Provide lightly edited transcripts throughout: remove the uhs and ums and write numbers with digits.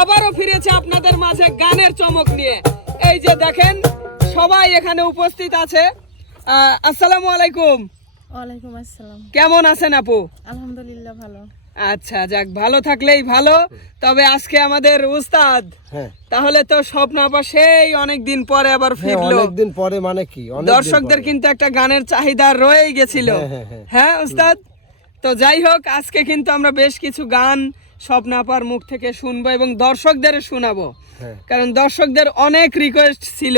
আবারও ফিরেছে আপনাদের মাঝে গানের চমক নিয়ে। এই যে দেখেন সবাই এখানে উপস্থিত আছে। আসসালামু আলাইকুম। ওয়ালাইকুম আসসালাম। কেমন আছেন আপু? আলহামদুলিল্লাহ ভালো। আচ্ছা, যাক, ভালো থাকলেই ভালো। তবে আজকে আমাদের উস্তাদ, তাহলে তো স্বপ্ন আপা সেই অনেকদিন পরে আবার ফিরলো। অনেকদিন পরে মানে কি, দর্শকদের কিন্তু একটা গানের চাহিদা রয়েই গেছিল। হ্যাঁ উস্তাদ, তো যাই হোক, আজকে কিন্তু আমরা বেশ কিছু গান স্বপ্ন আপার মুখ থেকে শুনবো এবং দর্শকদের শোনাবো, কারণ দর্শকদের অনেক রিকোয়েস্ট ছিল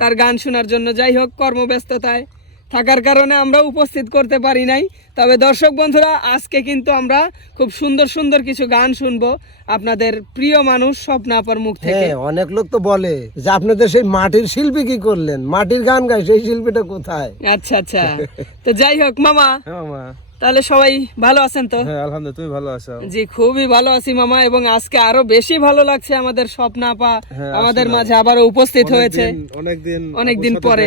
তার গান শোনার জন্য। যাই হোক, কর্মব্যস্ততায় থাকার কারণে আমরা উপস্থিত করতে পারি নাই। তবে দর্শক বন্ধুরা, আজকে কিন্তু আমরা খুব সুন্দর সুন্দর কিছু গান শুনবো আপনাদের প্রিয় মানুষ স্বপ্ন আপার মুখ থেকে। অনেক লোক তো বলে যে আপনাদের সেই মাটির শিল্পী কি করলেন, মাটির গান গায়, সেই শিল্পীটা কোথায়? আচ্ছা আচ্ছা, তো যাই হোক মামা, তাহলে সবাই ভালো আছেন তো? হ্যাঁ আলহামদুলিল্লাহ, তুমি ভালো আছো? জি, খুবই ভালো আছি মামা, এবং আজকে আরো বেশি ভালো লাগছে আমাদের স্বপ্ন আপা আমাদের মাঝে আবারও উপস্থিত হয়েছে অনেকদিন পরে।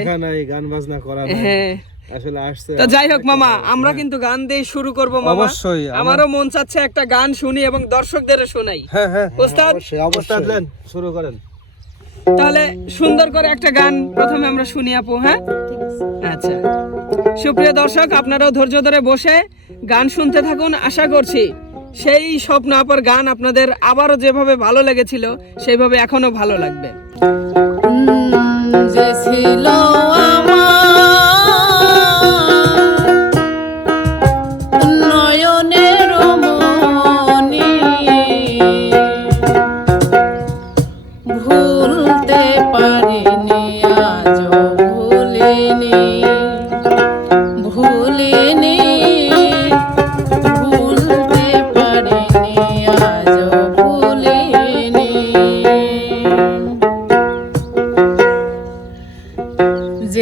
গান বাজনা করা, হ্যাঁ আসলে আসছে। তো যাই হোক মামা, আমরা কিন্তু গান দিয়ে শুরু করব মামা। অবশ্যই, আমারও মন চাচ্ছে একটা গান শুনি এবং দর্শকদের শোনাই। হ্যাঁ ওস্তাদ অবশ্যই দেন, শুরু করেন। তাহলে সুন্দর করে একটা গান প্রথমে আমরা শুনি আপু। হ্যাঁ আচ্ছা, সুপ্রিয় দর্শক, আপনারাও ধৈর্য ধরে বসে গান শুনতে থাকুন। আশা করছি সেই স্বপ্ন আপার গান আপনাদের আবারও যেভাবে ভালো লেগেছিল সেইভাবে এখনো ভালো লাগবে। যে ছিল নয়নের মনি, ভুলতে পারিনি আজ ভুলিনি, ভুলিনি, ভুলতে পারিনি আজ ভুলিনি। যে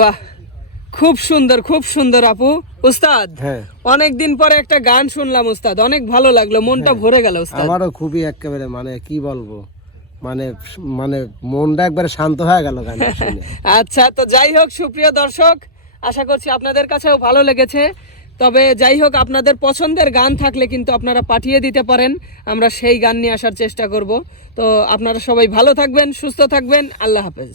বাহ, খুব সুন্দর আপু। উস্তাদ, হ্যাঁ অনেকদিন পরে একটা গান শুনলাম উস্তাদ, অনেক ভালো লাগলো, মনটা ভরে গেল উস্তাদ। আমারও খুবই একেবারে মানে কি বলবো, মানে মানে মনটা একবারে শান্ত হয়ে গেল গান শুনে। আচ্ছা, তো যাই হোক সুপ্রিয় দর্শক, আশা করছি আপনাদের কাছেও ভালো লেগেছে। তবে যাই হোক, আপনাদের পছন্দের গান থাকলে কিন্তু আপনারা পাঠিয়ে দিতে পারেন, আমরা সেই গান নিয়ে আসার চেষ্টা করব। তো আপনারা সবাই ভালো থাকবেন, সুস্থ থাকবেন, আল্লাহ হাফেজ।